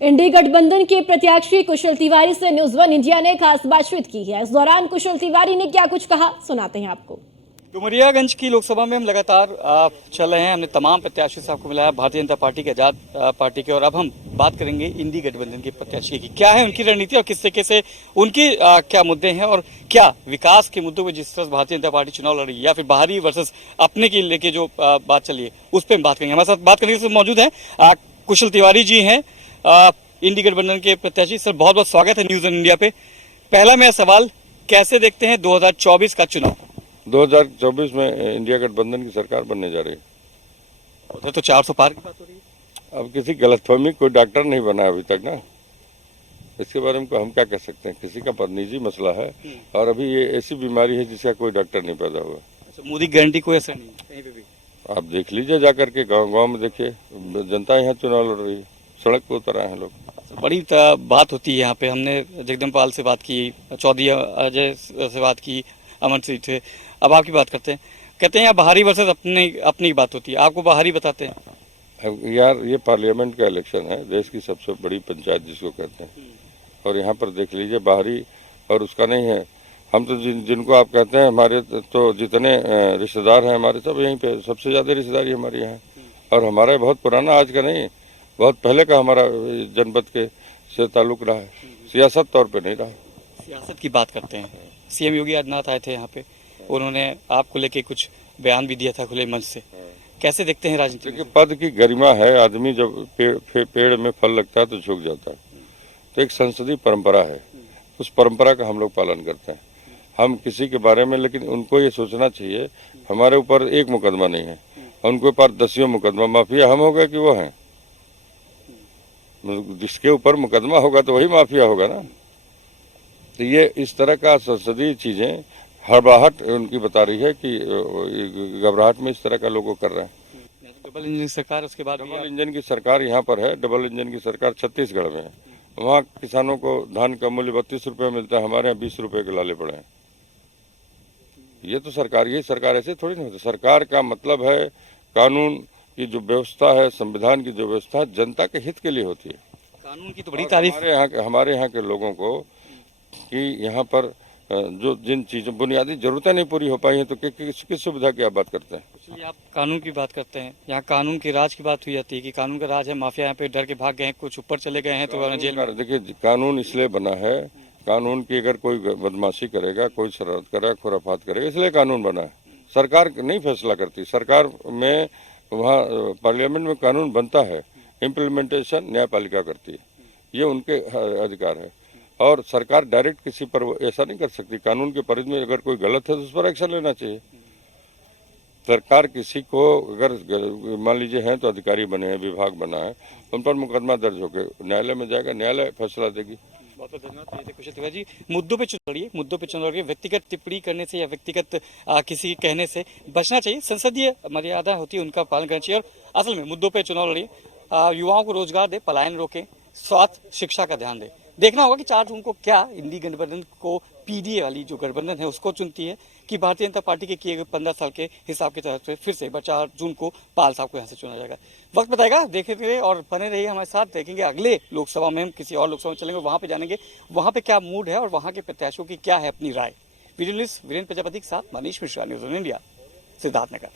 इंडी गठबंधन के प्रत्याशी कुशल तिवारी से न्यूज़ वन इंडिया ने खास बातचीत की है। इस दौरान कुशल तिवारी ने क्या कुछ कहा, सुनाते हैं आपको। डुमरियागंज की लोकसभा में हम लगातार चल रहे हैं। हमने तमाम प्रत्याशी साहब को मिलाया, भारतीय जनता पार्टी के, आजाद पार्टी के, और अब हम बात करेंगे इंडी गठबंधन के प्रत्याशी की। क्या है उनकी रणनीति और किस तरीके से उनकी क्या मुद्दे हैं और क्या विकास के मुद्दों पर जिस तरह भारतीय जनता पार्टी चुनाव लड़ रही है या फिर बाहरी वर्सेस अपने की लेके जो बात चली है उस पर हम बात करेंगे। हमारे साथ बात करने के लिए मौजूद है कुशल तिवारी जी हैं, इंडी गठबंधन के प्रत्याशी। सर, बहुत बहुत स्वागत है न्यूज़ वन इंडिया पे। पहला मेरा सवाल, कैसे देखते हैं 2024 का चुनाव? 2024 में इंडिया गठबंधन की सरकार बनने जा रही है। उधर तो 400 पार की बात हो रही है। अब किसी गलतफहमी, कोई डॉक्टर नहीं बना अभी तक ना, इसके बारे में हम क्या कह सकते हैं? किसी का निजी मसला है और अभी ये ऐसी बीमारी है जिसका कोई डॉक्टर नहीं पैदा हुआ। अच्छा, मोदी गारंटी कोई असर नहीं है कहीं पे भी? आप देख लीजिए जा करके, गाँव में देखिए, जनता यहाँ चुनाव लड़ रही है, सड़क पर उतर आए हैं लोग। बड़ी बात होती है यहाँ पे। हमने जगदम्पाल से बात की, चौधरी अजय से बात की, अमन सिंह से। अब आपकी बात करते हैं। कहते हैं यहाँ बाहरी वर्सेस अपनी बात होती है, आपको बाहरी बताते हैं। अब यार, ये पार्लियामेंट का इलेक्शन है, देश की सबसे बड़ी पंचायत जिसको कहते हैं, और यहाँ पर देख लीजिए बाहरी और उसका नहीं है। हम तो जिनको आप कहते हैं, हमारे तो जितने रिश्तेदार हैं हमारे, सब यहीं पे, सबसे ज़्यादा रिश्तेदारी हमारी यहाँ। और हमारा बहुत पुराना, आज का नहीं, बहुत पहले का हमारा जनपद के से ताल्लुक रहा है, सियासत तौर पे नहीं रहा। सियासत की बात करते हैं, सीएम योगी आदित्यनाथ आए थे यहाँ पे, उन्होंने आपको लेके कुछ बयान भी दिया था खुले मंच से। कैसे देखते हैं राजनीति? देखिए, पद की गरिमा है, आदमी जब पेड़ में फल लगता है तो झुक जाता है। तो एक संसदीय परंपरा है, उस परंपरा का हम लोग पालन करते हैं। हम किसी के बारे में, लेकिन उनको ये सोचना चाहिए हमारे ऊपर एक मुकदमा नहीं है, उनके ऊपर दसियों मुकदमा। माफिया हम हो गए कि वो हैं? जिसके ऊपर मुकदमा होगा तो वही माफिया होगा ना। तो ये इस तरह का संसदीय चीजें हड़बड़ाहट उनकी बता रही है कि घबराहट में इस तरह का लोगों कर रहे हैं। डबल इंजन की सरकार, उसके बाद डबल इंजन की सरकार यहाँ पर है। डबल इंजन की सरकार छत्तीसगढ़ में है। वहाँ किसानों को धान का मूल्य 32 रुपये मिलता है, हमारे यहाँ 20 रुपये के लाले पड़े हैं। ये तो सरकार, ये सरकार ऐसे थोड़ी नहीं होती। सरकार का मतलब है कानून की जो व्यवस्था है, संविधान की जो व्यवस्था है, जनता के हित के लिए होती है। कानून की तो बड़ी तारीफ हमारे यहाँ के लोगों को कि यहाँ पर जो जिन चीज़ों बुनियादी जरूरतें नहीं पूरी हो पाई हैं, तो किस सुविधा की आप बात करते हैं? इसलिए आप कानून की बात करते हैं। यहाँ कानून के राज की बात हुई जाती है कि कानून का राज है, माफिया यहाँ पे डर के भाग गए हैं, कुछ ऊपर चले गए हैं तो जेल में। देखिए, कानून इसलिए बना है, कानून की अगर कोई बदमाशी करेगा, कोई शरारत करेगा, खुराफात करेगा, इसलिए कानून बना है। सरकार नहीं फैसला करती। सरकार में, वहाँ पार्लियामेंट में कानून बनता है, इम्प्लीमेंटेशन न्यायपालिका करती है, ये उनके अधिकार है। और सरकार डायरेक्ट किसी पर ऐसा नहीं कर सकती। कानून के परिधि में अगर कोई गलत है तो उस पर एक्शन लेना चाहिए। सरकार किसी को अगर मान लीजिए हैं तो अधिकारी बने हैं, विभाग बना है, उन पर मुकदमा दर्ज होकर न्यायालय में जाएगा, न्यायालय फैसला देगी। बहुत बहुत धन्यवाद कुशल तिवारी जी। मुद्दों पे चुन रही है, व्यक्तिगत टिप्पणी करने से या व्यक्तिगत किसी कहने से बचना चाहिए। संसदीय मर्यादा होती है, उनका पालन करना चाहिए। और असल में मुद्दों पे चुनाव लड़िए, युवाओं को रोजगार दे, पलायन रोकें, स्वास्थ्य शिक्षा का ध्यान दे। देखना होगा कि 4 जून को क्या इंडी गठबंधन को पीडीए वाली जो गठबंधन है उसको चुनती है कि भारतीय जनता पार्टी के किए गए 15 साल के हिसाब की तरफ से फिर से 4 जून को पाल साहब को यहाँ से चुना जाएगा। वक्त बताएगा। देखे रहिए और बने रहिए हमारे साथ। देखेंगे अगले लोकसभा में हम किसी और लोकसभा में चलेंगे, वहाँ पे जानेंगे वहाँ पे क्या मूड है और वहाँ के प्रत्याशियों की क्या है अपनी राय। वीडियो जर्नलिस्ट वीरेंद्र प्रजापति के साथ Manish Mishra, news one India, Siddharthnagar.